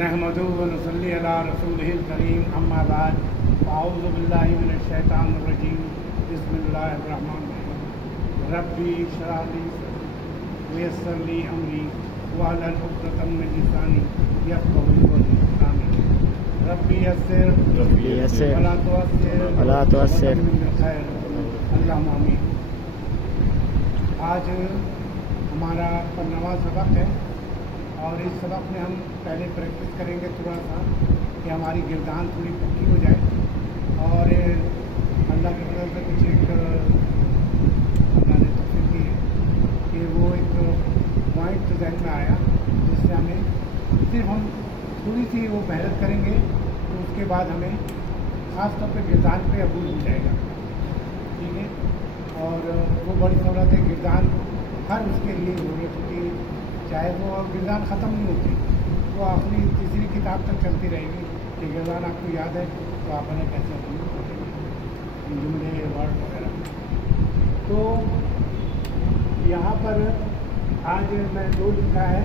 नहमदुहु व नसल्ली अला रसूलिहिल करीम अम्मा बाद अऊज़ु बिल्लाहि मिनश शैतानिर रजीम बिस्मिल्लाहिर रहमानिर रहीम रब्बी इश्रह ली सदरी व यस्सिर ली अमरी वहलुल उक़दतम मिन लिसानी यफ़क़हू क़ौली आमीन। रब्बी यस्सिर वला तुअस्सिर खैर अल्लाहुम्मा आमीन। आज हमारा 15वां सबक है और इस सबक में हम पहले प्रैक्टिस करेंगे थोड़ा सा कि हमारी गिरदान थोड़ी पक्की हो जाए और अल्लाह की तरफ से कुछ एक अल्लाह ने तौफीक दी है कि वो एक पॉइंट जहन में आया जिससे हमें सिर्फ हम थोड़ी सी वो मेहनत करेंगे तो उसके बाद हमें ख़ास तौर पे गिरदान पे अबूल हो जाएगा। ठीक है, और वो बड़ी सहूलत है। गिरदान हर उसके लिए ज़रूरत होती है, चाहे वो गिरदान ख़त्म नहीं होती, वो आखिरी तीसरी किताब तक चलती रहेगी कि गिरदान आपको याद है तो आप उन्हें कैसे जुमले वर्ड वगैरह। तो यहाँ पर आज मैं दो लिखा है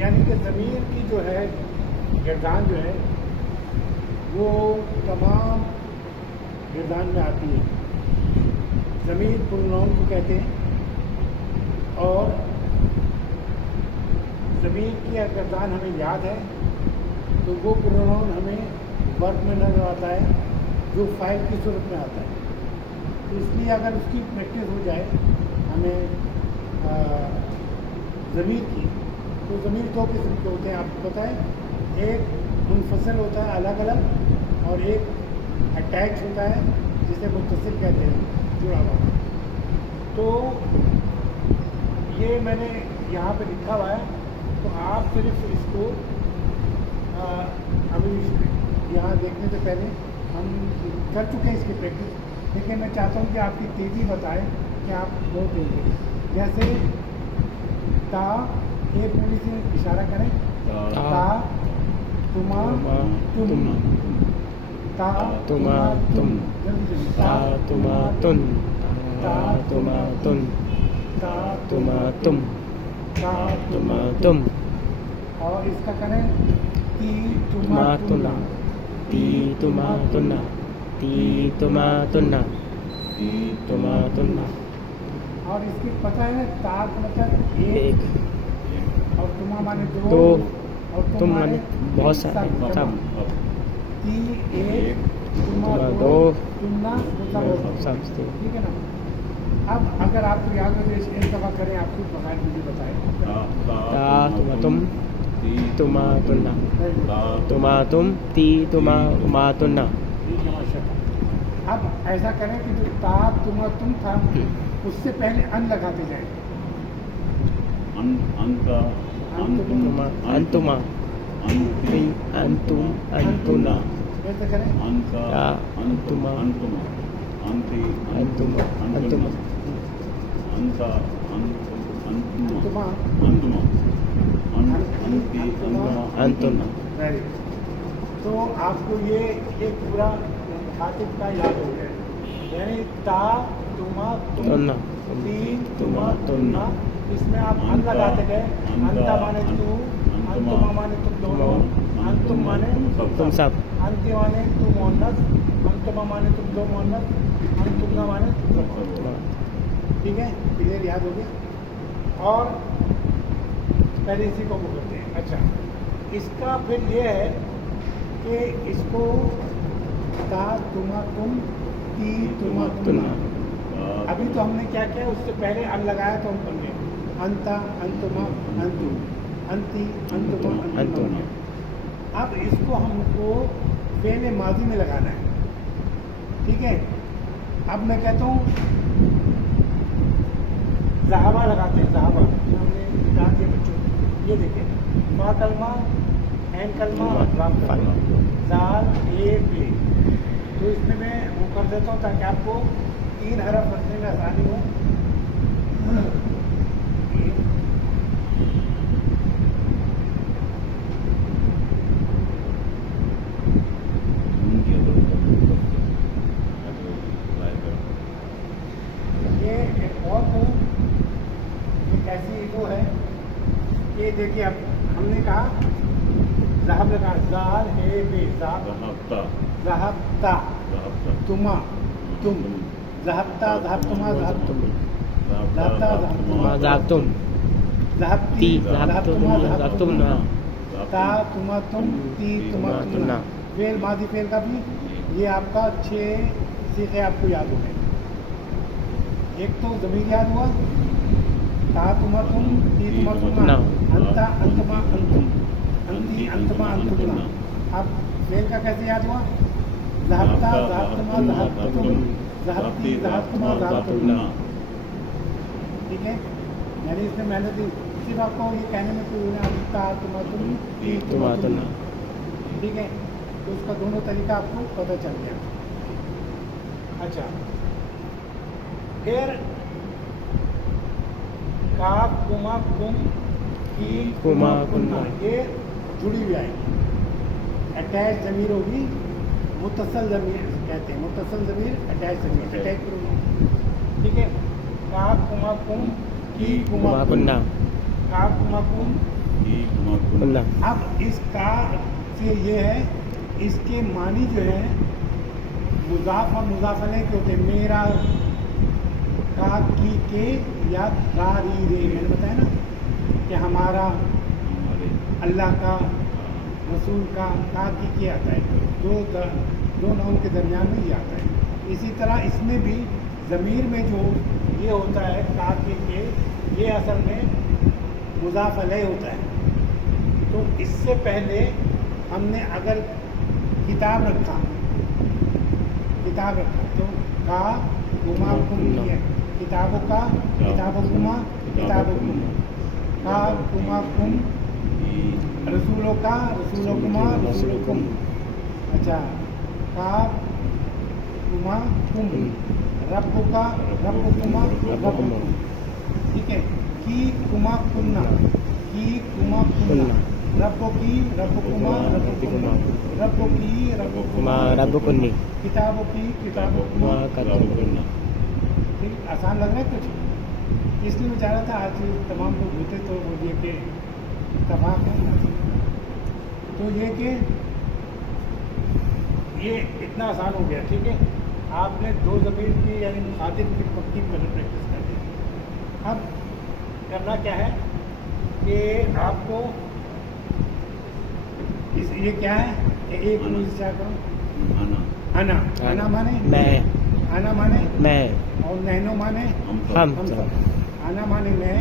यानी कि ज़मीर की जो है गिरदान जो है वो तमाम गिरदान में आती है। ज़मीर प्रोनाउन को कहते हैं और ज़मीर की गिरदान हमें याद है तो वो प्रोनाउन हमें वर्ब में नजर आता है जो फाइल की सूरत में आता है। तो इसलिए अगर उसकी प्रैक्टिस हो जाए हमें ज़मीर की, तो ज़मीर दो किस्म के होते हैं आपको पता है। एक मुनफसिल होता है अलग अलग और एक अटैच होता है जिसे मुत्तसिल कहते हैं, जुड़ा हुआ। तो ये मैंने यहाँ पे लिखा हुआ है तो आप सिर्फ इसको अभी यहाँ देखने से पहले हम कर चुके हैं इसकी प्रैक्टिस, लेकिन मैं चाहता हूँ कि आपकी तेज़ी बताएं कि आप बहुत देंगे। जैसे ता, एक पूरी से इशारा करें, ता तुमा तुम, ता तुमा तुम, ता तुमा तुम, ता तुमा तुम, ता तुमा तुम, ता तुमा तुम। और इसका करें ती तुमा तुना, ती तुमा तुना, ती तुमा तुना, ती तुमा तुना। और इसकी पता है ता का मतलब एक और तुमा माने दो और तुम माने बहुत सारे सब। ती एक, तुमा दो, तुमना सब। ठीक है ना। अब अगर आपको याद हो तो एक दफ़ा करें, आप खुद बगैर मुझे बताएं। ता तुमा तुम, ती तुमा तुना, तुमा तुम, ती तुमा उमा तुना। अब ऐसा करें कि जो ता तुमा तुम था उससे पहले अन लगाते जाए। अंतुमा, अंतुमा, अंती, अंतुम, अंतुना। कैसे करें? ता अंतुमा, अंतुमा, अंतुमा, अंतुमा, अंतुमा, अंतुना। तो आपको ये पूरा खातिब का याद हो गया, यानी ता तुमा तुम, ती तुमा तुमना। इसमें आप अन लगाते गए। अंता माने तू, अंतुमा माने तुम दोनों, अंतुम माने तुम सब, अंति माने तू मोहन्नस, अंतुमा माने तुम दो मोहन्नस, अंतुमना माने तुम सब। ठीक है, क्लियर, याद हो गया। और पहले इसी को करते हैं। अच्छा, इसका फिर ये है कि इसको ता तुमा तुम, ती तुमा तुमना। अभी तो हमने क्या किया, उससे पहले अन लगाया तो हम पढ़ने अंता, अंतुमा, अंतुम, अंति, अंतुमा, अंतुमा। अब इसको हमको फेल माजी में लगाना है। ठीक है, अब मैं कहता हूँ ज़हाबा लगाते हैं। ज़हाबा हमने बता दिया बच्चों, ये देखें, मा कलमा, एन कलमा और राम कलमा, जाल ए पे। तो इसमें मैं वो कर देता हूँ ताकि आपको 3 हरफ रखने में आसानी हो। बहुत एक ऐसी वो है कि देखिए अब हमने कहा ज़हब लगा ज़ाल है बे ज़हबता तुमा तुम ज़हबता ज़हबतुमा ज़हबतुम ज़हबता ज़हबतुमा ज़हबतुम ज़हबती ज़हबतुमा ज़हबतुमना ता तुमा तुम ती तुमा तुमना। फेल मादी फेल का भी ये आपका 6 सीखे आपको याद हो गए। एक तो ज़मीर याद हुआ, ता तुमा तुम ती तुमा तुमना, अंता अंतमा अंतुम, अंती अंतमा अंतुमना। अब फेल का कैसे याद हुआ? ज़हबता ज़हबतुमा ज़हबतुम, ज़हबती ज़हबतुमा ज़हबतुमना। ठीक है, यानी इसमें मेहनत दी, सिर्फ आपको ये कहने में कोई ना ता तुमा तुम ती तुमा तुमना। ठीक है, तो उसका दोनों तरीका आपको पता चल गया। अच्छा, फिर काफ कुमा कुम की कुमा कुन्ना, ये जुड़ी हुई आएगी। अटैच ज़मीर होगी, मुत्तसल ज़मीर कहते हैं, मुत्तसल ज़मीर अटैच ज़मीर, अटैच करूँगा। ठीक है, काफ कुमा कुम की कुमा कुन्ना, काफ कुमा कुम की कुन्ना। अब इस का से ये है, इसके मानी जो है मुज़ाफ और मुज़ाफ अलैह के होते हैं। मेरा का की के या गारी रे, मैंने बताया ना कि हमारा, अल्लाह का, रसूल का की के आता है, दो नाउन के दरमियान में ये आता है। इसी तरह इसमें भी ज़मीर में जो ये होता है का के, ये असल में मुज़ाफ अलैह होता है। तो इससे पहले हमने अगर किताब रखा तो का गुमा कुम किया, किताबों का किताबों कुमा किताबों कुम, का गुमा कुम, रसूलों का रसूलों कुमा रसूलों कुम। अच्छा, का गुमा कुम, रब्बु का रब्बु कुमा रब्बु कुम। ठीक है, की कुमा कुन्ना, की कुमा कुन्ना, रब्बो की रब्बो कुमा रब्बो कुमा, रब्बो की रब्बो कुमा रब्बु कुन्नी, किताबों की किताबों कुमा कुन्ना। ठीक, आसान लग रहा है कुछ? इसलिए मैं चाह रहा था आज तमाम लोग होते तो बोलिए कि इत्तफाक है। तो ये कि ये इतना आसान हो गया। ठीक है, आपने 2 ज़मीर की यानी मुखातिब की पक्की प्रैक्टिस कर दी। अब करना क्या है कि आपको ये क्या है, एक क्या करो, अना, अना माने मैं, अना माने मैं, और नहनो माने हम सब। अना माने मैं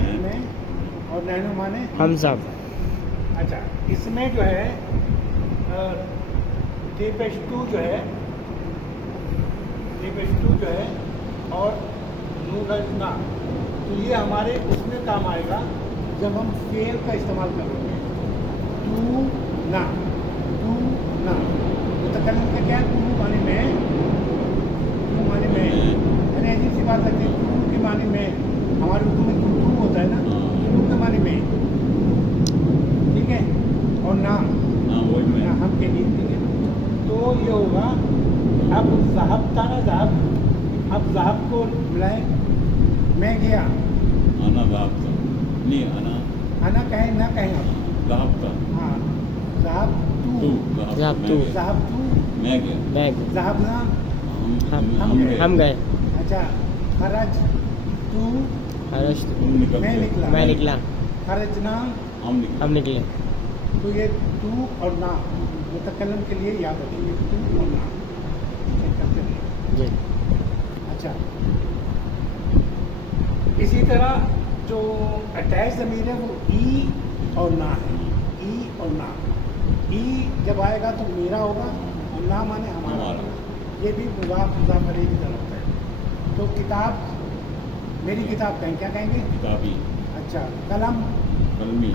और नहनो माने हम सब। अच्छा, इसमें जो है टेपेस्टू जो है और नूगजना, तो ये हमारे उसमें काम आएगा जब हम फेल का इस्तेमाल करेंगे। तू ना मुतकल्लिम का क्या है? तू माने में, तू माने में, यानी ऐसी सी बात लगती है। तू के माने में, हमारे उर्दू में तू होता है ना, तू के माने में। ठीक है, और ना हम के लिए। ठीक है, तो ये होगा। अब ज़हब था ना, ज़हब, अब ज़हब को बुलाए, मैं गया, आना कहें ना कहें आप। हाँ, ज़हब तू, ज़हब तू, मैं ज़हब ना हम गए। अच्छा, खरज तू, मैं निकला, खरज ना हम निकले। तो ये तू और ना मुतकल्लिम के लिए याद रखिए, तू और ना करते रहिए। जी। अच्छा, इसी तरह जो अटैच ज़मीर है वो ई और ना है, ई और ना। ई जब आएगा तो मेरा होगा और ना माने हमारा होगा। ये भी मुज़ाफ अलैह की तरह होता है। तो किताब, मेरी किताब कहें, क्या कहेंगे? किताबी। अच्छा, कलम, कलमी।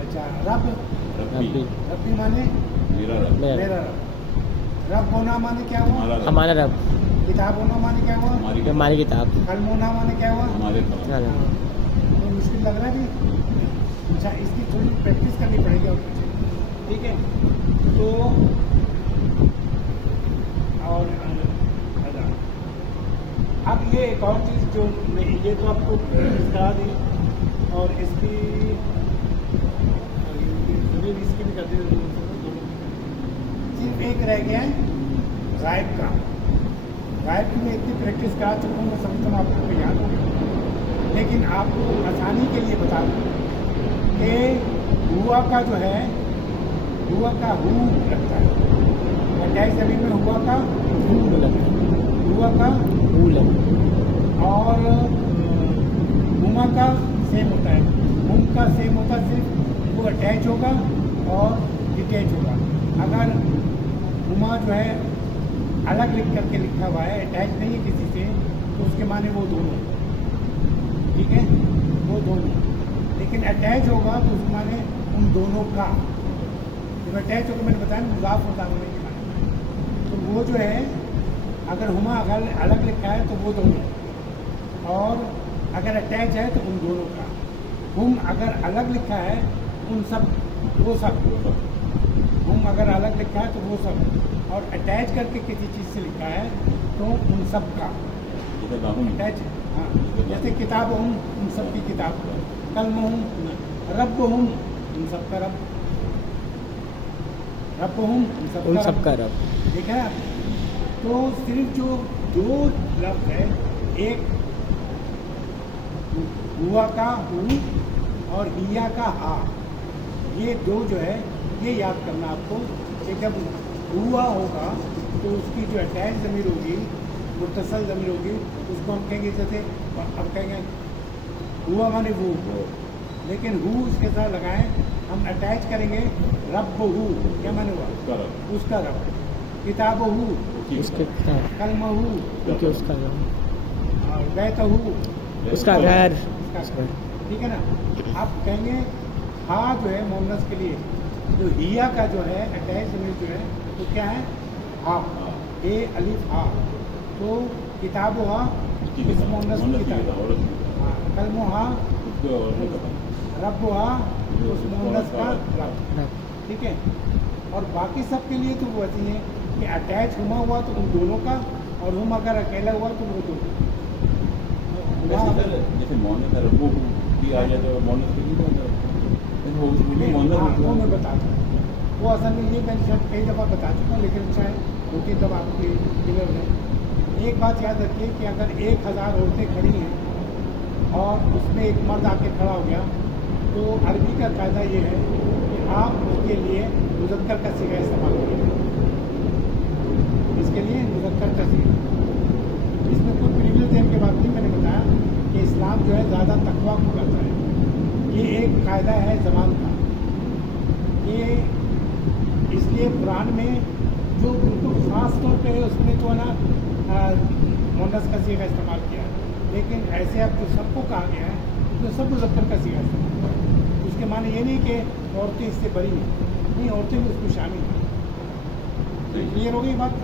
अच्छा, रब, रब्बी माने मेरा रब। रब होना माने क्या हुआ? हमारा रब। किताब होना माने क्या हुआ? हमारी किताब। कलम होना माने क्या हुआ? हमारे तो मुश्किल लग रहा है भी। अच्छा, इसकी थोड़ी प्रैक्टिस करनी पड़ेगी और कुछ। ठीक है, तो और अब ये एक और चीज़ जो ये तो आपको करा दी और इसकी इसकी भी कर दी, सिर्फ एक रह गया है गायब का। गायब की मैं इतनी प्रैक्टिस करा चुका हूँ, मैं समझता हूँ आपको याद होगा, लेकिन आपको आसानी के लिए बता दूँ कि हुआ का जो है, हुआ का हु लगता है, अटैच जमीन में हुआ का हु लगता है, हुआ का हु लगता है, और हुमा का सेम होता है, हुम का सेम होता है, सिर्फ वो अटैच होगा और डिटैच होगा। अगर हुमा जो है अलग लिख करके लिखा हुआ है, अटैच नहीं है किसी से, तो उसके माने वो दोनों, ठीक है, वो दोनों। लेकिन अटैच होगा तो उसके माने उन दोनों का। जब अटैच होगा मैंने बताया मुजाफ होता होने के माने, तो वो जो है अगर हुमा अगर अलग लिखा है तो वो दोनों, और अगर अटैच है तो उन दोनों का। हुम अगर अलग लिखा है उन सब, वो सब। हुम अगर अलग लिखा है तो वो सब, और अटैच करके किसी चीज़ से लिखा है तो उन सब का अटैच। हाँ, जैसे किताब हूँ उन सब की किताब, कलम हूँ, रब हूँ उन सब का रब, रब हूँ उन सब का रब। देखा है? तो सिर्फ जो दो लफ्ज़ है, एक हुआ का हूँ और हिया का हा, ये दो जो है ये याद करना आपको कि जब हुआ होगा तो उसकी जो अटैच ज़मीर होगी, मुत्तसल ज़मीर होगी, उसको हम कहेंगे, जैसे अब कहेंगे हुआ माने वो, लेकिन हु उसके साथ लगाएं हम अटैच करेंगे रब हु, क्या माने हुआ उसका रब, किताब हु उसके, कलम हु उसका, बैत हु उसका घर, ठीक है ना। आप कहेंगे हा जो है मोहम्मद के लिए, तो हिया का जो है अटैच ज़मीर जो है तो क्या है हा, ए अलिफ हा, तो किताब हा इस मोहम्मद की किताब, कलम हा रब हा उस मोहम्मद का रब, ठीक है। और बाकी सब के लिए तो वो ऐसी है कि अटैच हुआ हुआ तो उन दोनों का, और हम अगर अकेला हुआ तो वो दोनों। जैसे मोहम्मद रब्बू की आ जाए तो मोहम्मद वो मैं बताता हूँ, वो असल में ये मैंने शायद कई दफ़ा बता चुका हूँ, लेकिन शायद 2-3 दफ़ा आपके क्लियर है। एक बात याद रखिए कि अगर 1000 औरतें खड़ी हैं और उसमें एक मर्द आके खड़ा हो गया, तो अरबी का कायदा ये है कि आप उसके लिए मुज़क्कर का सीगा इस्तेमाल करेंगे, इसके लिए मुज़क्कर का सीगा। इसमें कोई प्रिविलेज देने के बाद नहीं, मैंने बताया कि इस्लाम जो है ज़्यादा तकवा को करता है, ये एक कायदा है ज़बान का। ये इसलिए कुरान में जो बिल्कुल ख़ास तौर पे है उसमें तो ना मुअन्नस का सीगा इस्तेमाल किया है, लेकिन ऐसे अब जो सबको कहा गया है तो सब मुज़क्कर का सीगा इस्तेमाल किया है। उसके माने ये नहीं कि औरतें इससे बरी हैं, नहीं, औरतें भी उसमें शामिल हैं। क्लियर हो गई बात?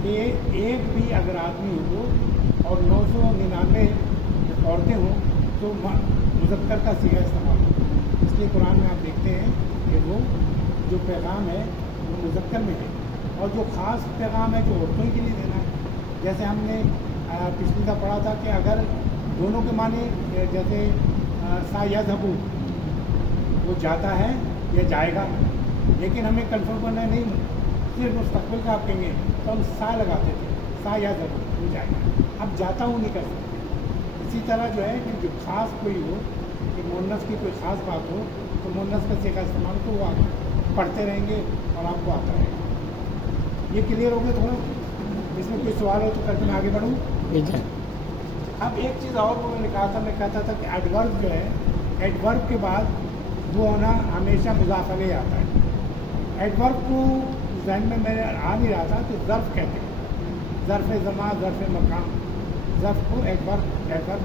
कि एक भी अगर आदमी हो और 999 औरतें हों तो मुज़क्कर का सीगा इस्तेमाल हो। इसलिए कुरान में आप देखते हैं कि वो जो पैगाम है वो मुज़क्कर में है, और जो ख़ास पैगाम है जो औरतों के लिए देना है। जैसे हमने पिछली दफ़ा पढ़ा था कि अगर दोनों के माने जैसे सा यज़हबू, वो जाता है या जाएगा, लेकिन हमें कंफर्म करना है नहीं, सिर्फ मुस्तक़बिल का आप कहेंगे तो हम सा लगाते थे, सा यज़हबू वो जाएगा। अब जाता हूँ नहीं कर सकते। इसी तरह जो है कि जो ख़ास कोई हो कि मुअन्नस की कोई ख़ास बात हो तो मुअन्नस का सीगा इस्तेमाल तो वो आगे पढ़ते रहेंगे और आपको आता रहेगा। ये क्लियर हो गया थोड़ा? इसमें कोई सवाल हो तो करके मैं आगे बढ़ूँ। अब एक चीज़ और वो मैंने कहा था, मैं कहता था कि एडवर्ब जो है, एडवर्ब के बाद वो होना हमेशा मुज़ाफ़ अलैह आता है। एडवर्ब को ज़हन में मेरे आ नहीं रहा था तो ज़र्फ़ कहते हैं, ज़र्फ़ ज़मा, ज़र्फ़ मकाम, ज़र्फ़ को एडवर्ब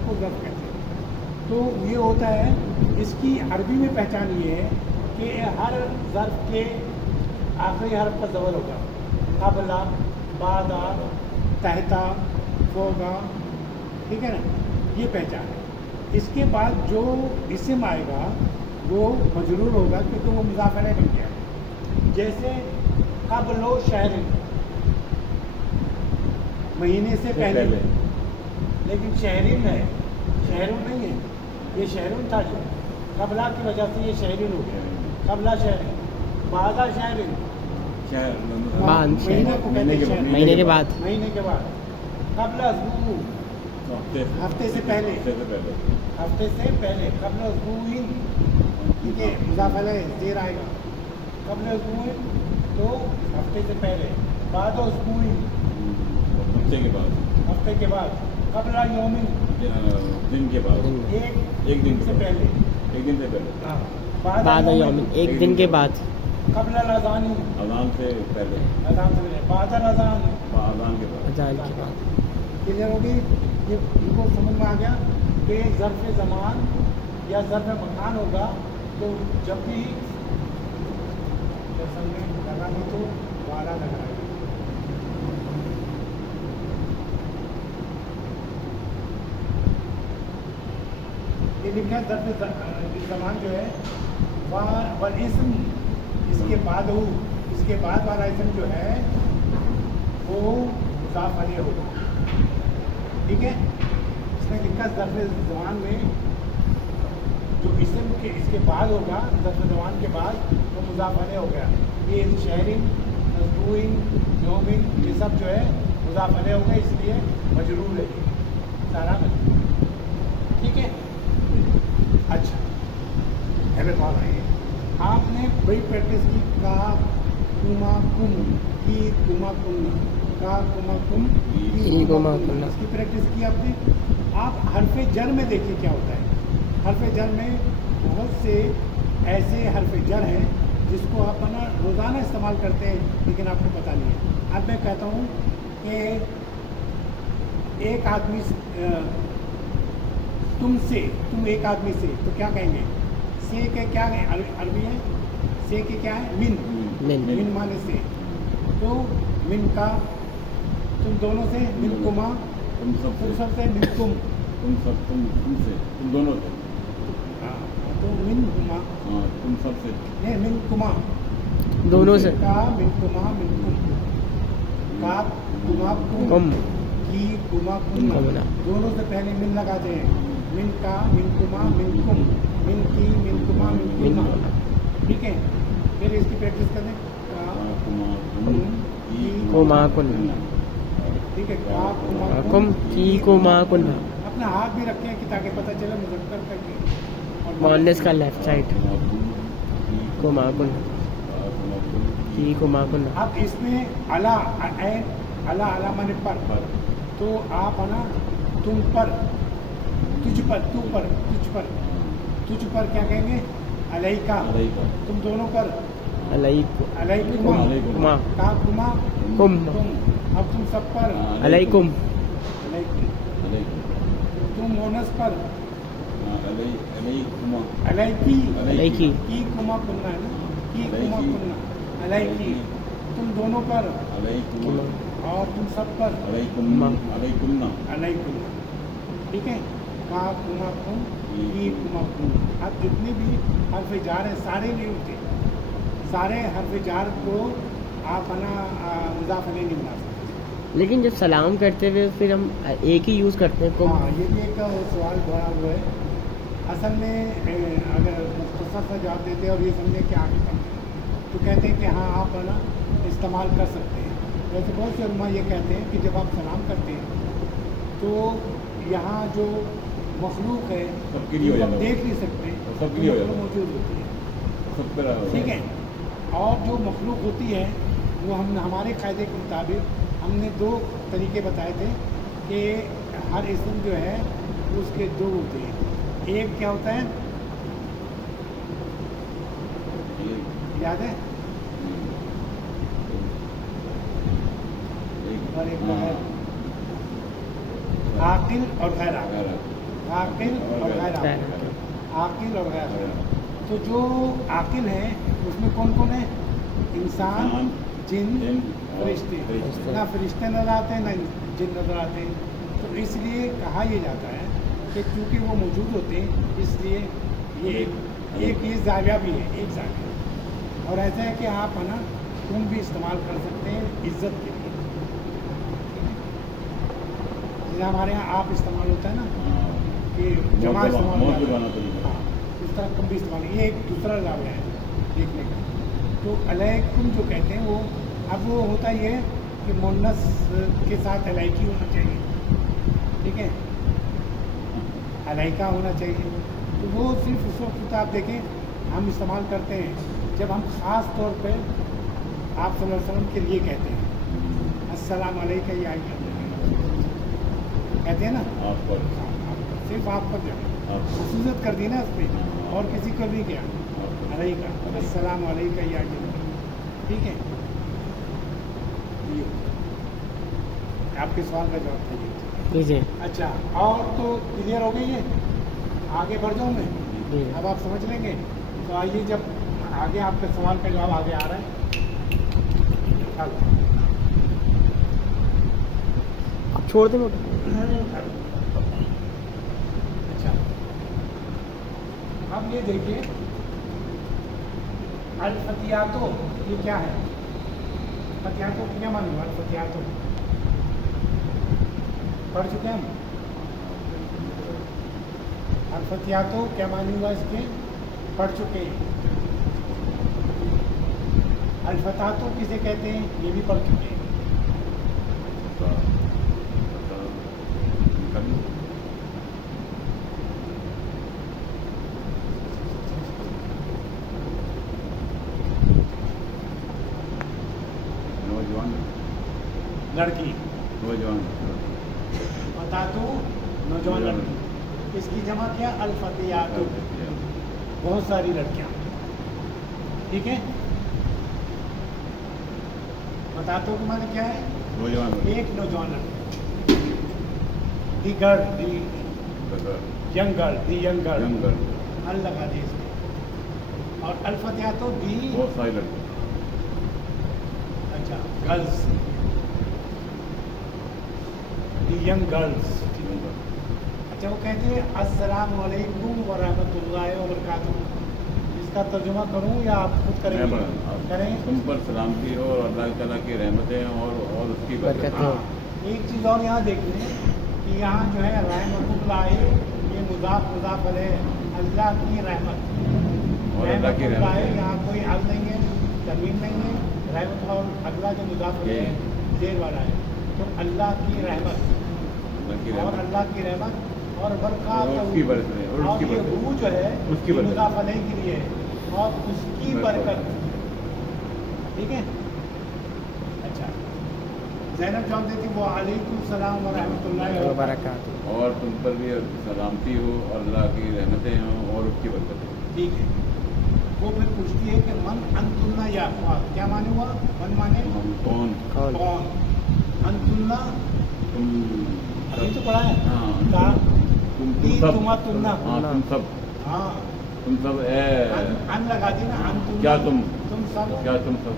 को ज़र्फ़ कहते हैं। तो ये होता है, इसकी अरबी में पहचान ये है कि हर ज़र्फ़ के आखिरी हर्फ पर ज़बर होगा, क़ब्ला, बादा, तहता, फोगा, ठीक है ना, ये पहचान है। इसके बाद जो इस्म आएगा वो मजरूर होगा क्योंकि वो मुज़ाफ़ अलैह बन गया है। जैसे क़ब्लो शहर, महीने से पहले, लेकिन शहरीन है, शहरून नहीं है। ये शहरून था जो कबला की वजह से ये शहरीन हो गया। कबला शहरीन, बादा शहरीन, बाद महीने को कहते हैं शहरीन। महीने के बाद महीने के बाद। कबला अज़बू, हफ्ते से पहले, हफ्ते से पहले। कबला अज़बूइन, ठीक है, मुज़ाफ़ अलैह देर आएगा। कबला अज़बूइन तो हफ्ते से पहले। बाद अज़बूइन हफ्ते के बाद, हफ्ते के बाद। कबला यौमिन दिन के बाद, एक दिन से पहले। एक दिन से पहले, बाद यौमिन एक दिन के बाद। कबला अज़ानी, अज़ान से पहले, अज़ान से पहले। बाद अज़ान, अज़ान के बाद। अजान के बाद। क्लियर होगी? ये इनको समझ में आ गया कि ज़र्फ़ ज़मान या ज़र्फ़ मकान होगा तो जब भी लगा भी तो वाला लगाएगा। ये लिखा है ज़र्फ़ ज़मान जो है वह इसम, इसके बाद हो, इसके बाद वाला इसम जो है वो मुज़ाफ़ अलैह होगा। ठीक है, इसमें लिखा ज़र्फ़ ज़मान में जो इसम के इसके बाद होगा, ज़र्फ़ ज़मान के बाद वो मुज़ाफ़ अलैह हो गया। ये शहरीन, मज़बूइन, यौमिन, ये सब जो है मुज़ाफ़ अलैह हो गया, इसलिए मजरूर है ये सारा मजरूर। ठीक है, अच्छा अगर बात आई है, आपने बड़ी प्रैक्टिस की का कुमा कुम की कुमा कुम का कुमा कुम की कुमा कुम, इसकी प्रैक्टिस की आपने। आप हरफ़े जर में देखिए क्या होता है। हरफ़े जर में बहुत से ऐसे हरफ़े जर हैं जिसको आप ना रोज़ाना इस्तेमाल करते हैं लेकिन आपको पता नहीं है। अब मैं कहता हूँ कि एक आदमी तुमसे, तुम एक आदमी से, तो क्या कहेंगे? से के क्या है अरबी है? से के क्या है? मिन, मिन माने से। तो मिन का तुम दोनों से, मिन कुमा तुम सबसे, मिन तुम तुमसे, तुम दोनों से, तो मिन कुमा तुम सबसे, नहीं, मिन कुमा दोनों से। का मिन कुमा मिन कुम, का कुमा कुम की कुमा कुम, दोनों से पहले मिन लगाते हैं। मिन का मिन कुमा मिन कुम, मिन की मिन कुमा मिन कुमा। ठीक है, फिर इसकी प्रैक्टिस करें। का कुमा कुन, ठीक है, का कुमा कुम की कुमा कुन। अपना हाथ भी रखें कि ताकि पता चले मुज़क्कर करके। मुअन्नस का लेफ्ट साइड कुमा कुन की कुमा कुन। अब इसमें अला अला माने पर, तो आप है ना तुम पर, तुझ पर, तू पर, तुझ पर क्या कहेंगे? अलैका, तुम दोनों पर। अलैकुमा का कुमा कुम, अब तुम सब पर। अलैकुम, तुम मोनस पर। अलैकी, अलैकी, की कुमा कुन्ना है ना, की कुमा कुन्ना, अलैकी, तुम दोनों पर। और तुम सब पर। अलैकुन्ना, ठीक है। का कुमा कुम, की कुमा कुम। अब जितने भी हर्फ जार हैं सारे नहीं होते, सारे हर्फ जार को आप ना मुज़ाफ़ अलैह नहीं बना सकते। लेकिन जब सलाम करते हुए फिर हम एक ही यूज़ करते हैं। हाँ, ये भी एक सवाल बड़ा हुआ है। असल में अगर मुख्तसर सा जवाब देते हैं और ये समझें कि आगे पढ़ते हैं तो कहते हैं कि हाँ आप है ना इस्तेमाल कर सकते हैं। वैसे बहुत से उलमा ये कहते हैं कि जब आप सलाम करते हैं तो यहाँ जो मखलूक है जो आप देख नहीं सकते वो मौजूद होती है। ठीक है, और जो मखलूक होती है वो हम हमारे कायदे के मुताबिक हमने दो तरीके बताए थे कि हर इसम जो है उसके दो होते हैं। एक क्या होता है याद है? और एक है आकिल और गैर आकिल। आकिल और गैर आकिल, आकिल और गैर आकिल। तो जो आकिल है उसमें कौन कौन है? इंसान, जिन, फरिश्ते। ना फरिश्ते नजर आते हैं ना जिन नजर आते हैं। तो इसलिए कहा यह जाता है कि चूँकि वो मौजूद होते हैं इसलिए ये एक ये जाविया भी है, एक जाविया। और ऐसा है कि आप है ना तुम भी इस्तेमाल कर सकते हैं इज्जत के लिए। जैसे हमारे यहाँ आप इस्तेमाल होता है ना हाँ, कि जमा इस्तेमाल मौत होता है। दबाना तो नहीं। हाँ, इस तरह कम भी इस्तेमाल, ये एक दूसरा लाभ है देखने का। तो अलैकुम जो कहते हैं वो, अब वो होता ये है कि मुन्नस के साथ अलैकी होना चाहिए, ठीक है, अलैका होना चाहिए। तो वो सिर्फ उस वक्त होता है, आप देखें हम इस्तेमाल करते हैं जब हम ख़ास तौर पे आप सल्लल्लाहु अलैहि वसल्लम के लिए कहते हैं अस्सलाम अलैका या कहते हैं ना, आप पर सिर्फ आप पर जो आप खसूसियत कर दी ना उस पर, और किसी को भी क्या पर। अलैका, अस्सलाम अलैका या ठीक है। ये आपके सवाल का जवाब था ये। जी जी अच्छा, और तो क्लियर हो गई है, आगे बढ़ जाऊँ मैं, जी। अब आप समझ लेंगे। तो आइए, जब आगे आपके सवाल का जवाब आगे आ रहा है, चलो। आप छोड़ दें मोटर। अच्छा, अब ये देखिए अल-फतियातो, ये क्या है? फतियातो क्या मालूम? अल-फतियातो पढ़ चुके हैं हम। अल-फतियातो क्या मानी हुआ इसके, पढ़ चुके हैं। अल-फतातो किसे कहते हैं, ये भी पढ़ चुके हैं। नौजवान लड़की, नौजवान फतातो नौजवान लड़की, इसकी जमा क्या? अल-फतियातो, बहुत सारी लड़कियां, ठीक है। फतातो का माने क्या है? नौजवान एक नौजवान लड़की, the girl, the young girl, the young girl, जंगल अल लगा दी इसमें। और अल-फतियातो दी, बहुत सारी लड़की अच्छा, गर्ल्स, दी यंग गर्ल्स। अच्छा, वो कहते हैं अस्सलाम वालेकुम व रहमतुल्लाहि व बरकातुहू। इसका तर्जुमा करूं या आप खुद करेंगे? करें। तुम पर सलामती हो और अल्लाह ताला की रहमतें और उसकी बरकत बरकत। हो। हाँ, एक चीज़ और यहाँ देख लें कि यहाँ जो है रहमतुल्लाहि, ये मुज़ाफ मुज़ाफ अलैह, अल्लाह की रहमत, और अल्लाह की रहमतुल्लाहि, रहमत यहाँ कोई अल नहीं है, तमीम नहीं है, रहमत और अल्लाह जो मुज़ाफ अलैह है, देर वाला है, तो अल्लाह की रहमत अल्लाह की और रहमत अल्लाह की रहमत और और बरकातहू, उसकी बरकत और और उसकी ये बरकत हू जो है उसकी ये बरकत। मुज़ाफ अलैह के लिए है, और उसकी बरकत, ठीक है। अच्छा, ज़ैनब जवाब देती वो अलैकुम सलाम व रहमतुल्लाहि व बरकातहू, बरकत और तुम पर भी सलामती हो और अल्लाह की रहमतें हों और उसकी बरकत हो। ठीक है। वो फिर पूछती है कि मन अंतुल्ला या अखवात, क्या माने हुआ? मन माने हम कौन कौन? कौन, अंतुल्ला तुम अभी तो पढ़ा है। हाँ, कहा तुम ती सब तुमा तुन्ना, हाँ तुम सब हाँ, अन लगा दी ना, अंतुल्ला, क्या तुम सब, क्या तुम सब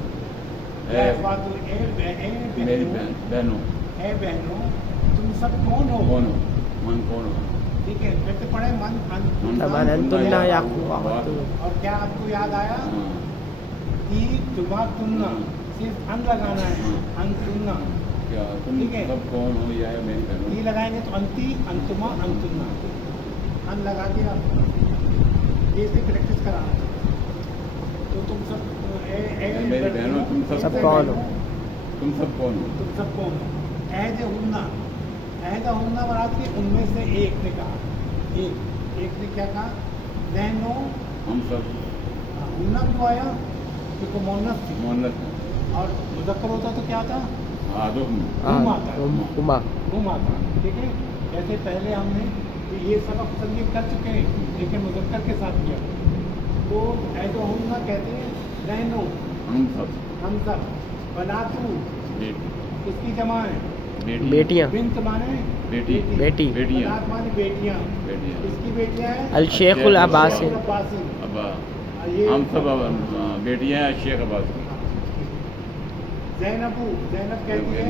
ए ए अखवातुल, मेरी बहनों ए बहनों, तुम सब कौन हो? कौन हो, मन कौन हो। ठीक है, फिर तो पढ़े मन तमन अंतुल्ला या अखवात। और क्या आपको याद आया? हाँ, ती तुमा तुन्ना, सिर्फ अन लगाना है, अंतुन्ना, क्या तुम ठीक है। सब कौन हो या मेरी बहनों। ती लगाएंगे तो अंती, अंतुमा, अंतुन्ना, अन लगा दिया। ये से प्रैक्टिस कराना, तो तुम सब मेरी बहनों, तुम सब कौन हो? तुम सब कौन हो। तुम सब कौन हो? ऐद हुन्ना, ऐद हुन्ना बरात के उनमें से एक ने कहा, एक ने क्या कहा? नैनो, हम सब हुन्ना क्यों आया? क्योंकि मोनस थी, मोहल्लत और मुज़क्कर होता तो क्या था? आदम हुम आता है, उमा हुम आता है, ठीक है। जैसे पहले हमने ये सबक तस्लीम कर चुके हैं, लेकिन मुज़क्कर के साथ किया। तो ऐदो हुन्ना कहते हैं नैनो, हम सब, बनातू इसकी जमा है, बेटियां, बिन्त माने बेटी बेटी, बेटियां बनात माने बेटियां, बेटियां इसकी बेटियां हैं अल शेखुल अब्बासिन, अब्बासिन, अब्बा ये हम सब बेटियां हैं शेख अब्बास की। ज़ैनबू, ज़ैनब कहती है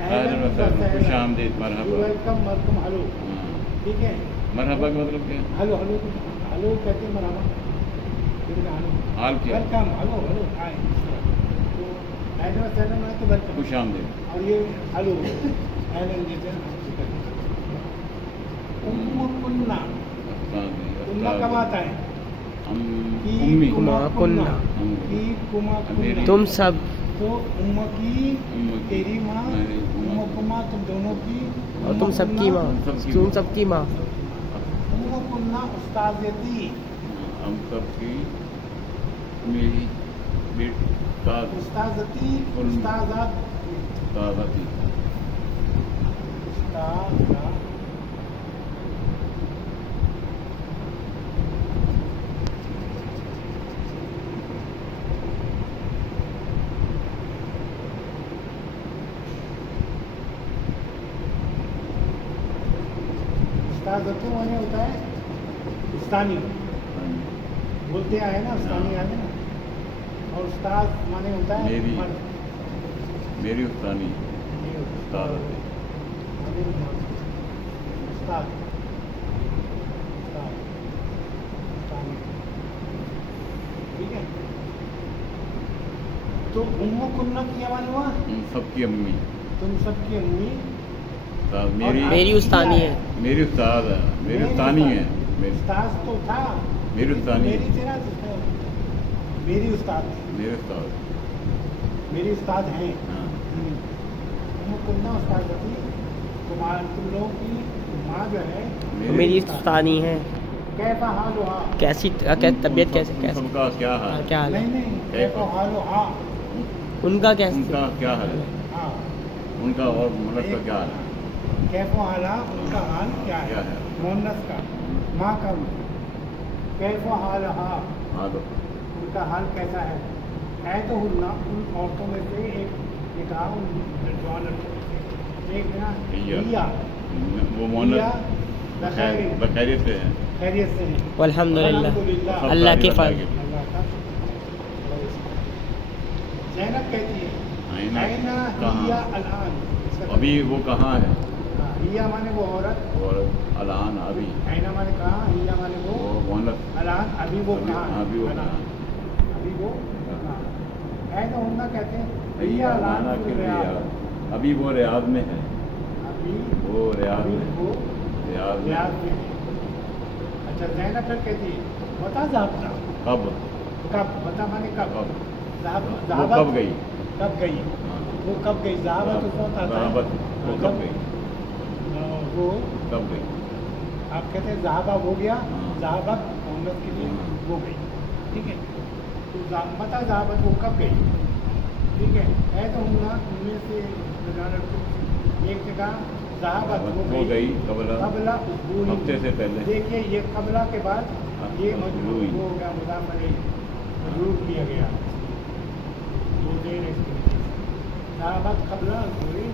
अहलन व सहलन, खुश आमदीद, मरहबा। वेलकम, वेलकम, हेलो, ठीक है। मरहबा का मतलब क्या है? हेलो, हेलो, हेलो कहते हैं मरहबा, फिर हेलो, हाल क्या है? वेलकम, हेलो, हेलो, हाय। तो अहलन व सहलन है तो वेलकम, खुश आमदीद। और ये हेलो, अहलन जैसे कुन्ना कब आता है? उम्मी कुमा कुन्ना की कुमा कुन्ना। तुम सब तो उम्म की तेरी माँ, उम्म कुमा तुम दोनों की, और तुम सबकी माँ, तुम सबकी माँ। उम्म कुन्ना उस्ताज़ती, हम सबकी मेरी बेटा उस्ताज़ती उस्ताज़ात दादाती उस्ताज़ा उस्ताज़ती माने होता है उस्तानी, बोलते आए ना उस्तानी आए ना, और उस्ताद माने होता है मेरी मर्द। मेरी उस्तानी ये उस्ताद आमिर मर्द, उस्ताद उस्ताद उस्तानी, ठीक है। तो उम्म कुन्ना की क्या माने हुआ? हम सबकी अम्मी तुम सबकी अम्मी उस्ताद मेरी मेरी उस्तानी है। मेरी उस्ताद है, मेरी उस्तानी है, मेरी उस्ताद तो था, मेरी उस्तानी मेरी थी ना, मेरी उस्ताद, मेरे उस्ताद मेरी उस्ताद हैं। हाँ उम्म कुन्ना उस्ताद थी, तुम लोगों की माँ जो है मेरी उस्तानी है। कैफा हालुहा, कैसी तबीयत कैसे कैसे सबका क्या हाल क्या हाल है? नहीं नहीं कैफा हालुहा, उनका कैसे? उनका क्या हाल है, हाँ उनका और मुनस का क्या हाल है, कैफा हाला उनका हाल क्या क्या है? है? मोहनस का माँ का कैफा हालहा, हाँ तो उनका हाल कैसा है? तो हुन्ना उन औरतों में से एक कहा, उन जवान लड़कों में से एक ना हिया, वो मोहनत हिया बखैर बखैरियत से है। खैरियत से है। अल्हम्दुलिल्लाह, अल्लाह के फल। अल्लाह का। ज़ैनब कहती है आईना आईना कहाँ? हिया अलान, इसका अभी वो कहाँ है, हाँ, हिया माने वो औरत, और अलान अभी आईना माने कहाँ, हिया माने वो वो मोहनत अलान, अभी वो कहाँ है? अभी वो अलान, कहाँ अभी वो कहाँ है? तो हुन्ना कहते हैं है? हिया अलान अलाना फिल के रियाद, अभी वो रियाद में है, अभी वो रियाद अभी में वो रियाद में रियाद में है। अच्छा ज़ैनब फिर कहती है बता ज़ाबता, कब कब बता माने कब, कब ज़हाबत वो कब गई, कब गई, हाँ, वो कब गई, ज़हाबत उसको आता है ज़हाबत वो कब गई, वो कब गई, आप कहते हैं ज़हाबा हो गया, हाँ। ज़हाबत मोहम्मद के लिए हाँ। वो गई, ठीक है। तो बता ज़हाबत वो कब गई, ठीक है तो हुन्ना उनमें से एक जगह ज़हाबत वो गई कबला कबला उसबूई, हफ्ते से पहले। देखिए ये कबला के बाद ये मजबूर उसबूई। हो गया, मुदाफ अलैह मजबूर किया गया, दो देर है इसके नीचे। ज़हाबत कबला उसबूई,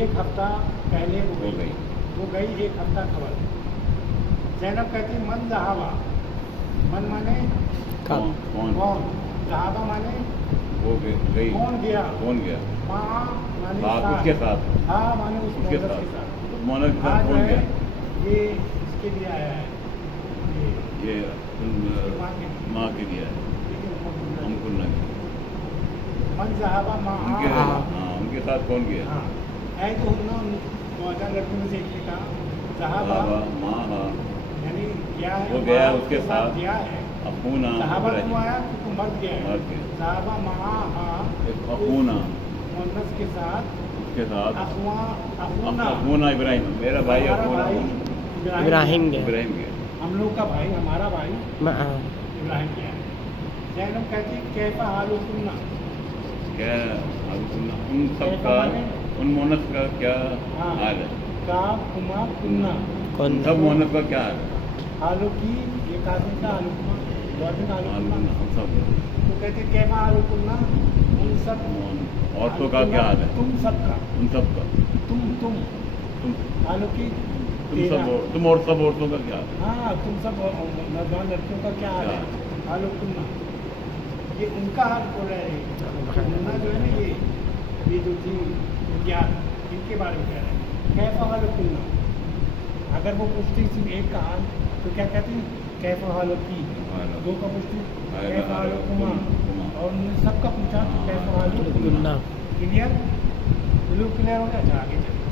एक हफ्ता पहले वो गई, वो गई एक हफ्ता कबल। ज़ैनब कहती है मन ज़हाबा, मन माने कौन कौन कौन, ज़हाबा माने वो गई, कौन गया, कौन गया, माँ माने साथ साथ, उसके साथ, हाँ माने उस उसके मोहम्मद साथ, के साथ। उस मोहनत के हाँ साथ जो कौन है गया, ये इसके लिए आया है, ये ये माँ के लिए। माँ के लिए है, हमको लगे मन ज़हाबा माँ उनके हाँ। हाँ उनके साथ कौन गया, हाँ है तो हुन्ना मौजूदा लड़कों में से एक ने कहा ज़हाबा बाबा माँ हाँ यानी क्या है, वो गया माँ उसके के साथ, गया है। अपूना ज़हाबा क्यों आया, क्योंकि मर्द गया है। मर्द गया। ज़हाबा माँ हाँ अपूना मोहम्मद के साथ, उसके साथ अपूना अपूना इब्राहिम, मेरा भाई हमारा अपूना भाई इब्राहिम गया। इब्राहिम गया, हम लोग का भाई, हमारा भाई हाँ। इब्राहिम गया है। ज़ैनब कहती है कैफा हाल सुनना, क्या उन सब का, उन मोहनत का क्या हाँ। हाल है, का कुमा कुन्ना, कौन? सब मोहनत का क्या हाल है, हालों की ये काफी का हाल कुमा, गौरमेंट हाल कुमा, हम सब तो कहते हैं कैफा हाल कुन्ना, उन सब औरतों का क्या हाल है, तुम सबका, उन सब का, तुम तुम हालों की तुम तेरा, सब तुम और सब औरतों का क्या हाल है, हाँ तुम सब नौजवान लड़कियों का क्या हाल है, हालो कुन्ना, ये उनका हाल बोल रहे हैं। कुन्ना जो है ना ये जो थी ज्ञान, इनके बारे में कह रहे हैं कैफा हाल कुन्ना। अगर वो पूछती थी एक का हाल तो क्या कहती कैफा हाल की, दो का पूछती कैफा हाल कुमा, और उन्होंने सबका पूछा तो कैफा हाल कुन्ना। क्लियर, बिल्कुल क्लियर हो गया। अच्छा आगे चलिए।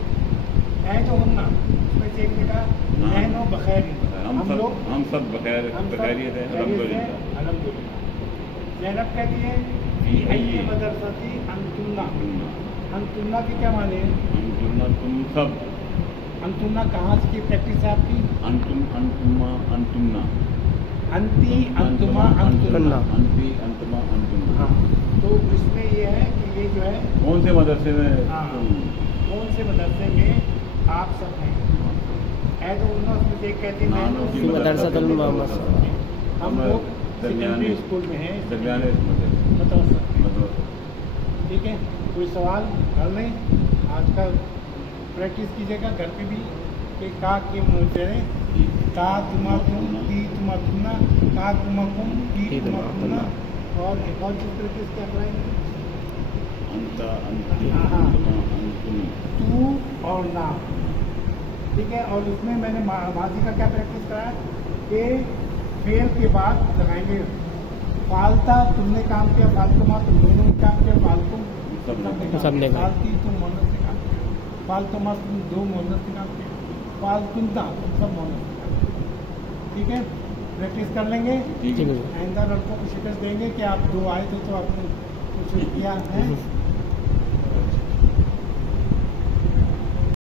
है तो हुन्ना, उसमें से एक ने कहा नहनो बखैर, हम सब बखैरियत है अल्हम्दुलिल्लाह। ज़ैनब कहती है कि अय्ये मदरसती अंतुन्ना, अंतुन्ना की क्या माने? अंतुन्ना तुम सब, अंतुन्ना कहाँ से की प्रैक्टिस है आपकी? अंतुमा अंतुन्ना, अंती अंतुमा अंतुन्ना, अंती अंतुमा अंतुन्ना। हाँ, तो इसमें ये है कि ये जो है कौन से मदरसे में? हाँ, कौन से मदरसे में आप सब हैं? है तो उन्होंने से कहते हैं मदरसतुल मोहम्मद, हम लोग सेकेंडरी स्कूल में हैं, दरमियाने मदरसा। ठीक है, कोई सवाल घर में आज का प्रैक्टिस कीजिएगा घर पे भी कि का के मुझे ता तुमा तुम ती तुमा तुमना, ता तुमा तुम ती तुमा तुमना, और एक और चीज प्रैक्टिस क्या कराएंगे? तू और ना। ठीक है, और उसमें मैंने माजी का क्या प्रैक्टिस कराया कि फेल के बाद लगाएंगे फालता, तुमने काम किया, फालतुमा तुम दोनों ने काम किया, फालतुम सबने फालती तुम मोहनत से काम किया, फालतुमा तुम दो मोहनत से काम किया, फालतुमता तुम सब मोहनत से काम किया। ठीक है, प्रैक्टिस कर लेंगे। आइंदा लड़कों को शिकस्त देंगे कि आप दो आए थे तो आपने कुछ किया है।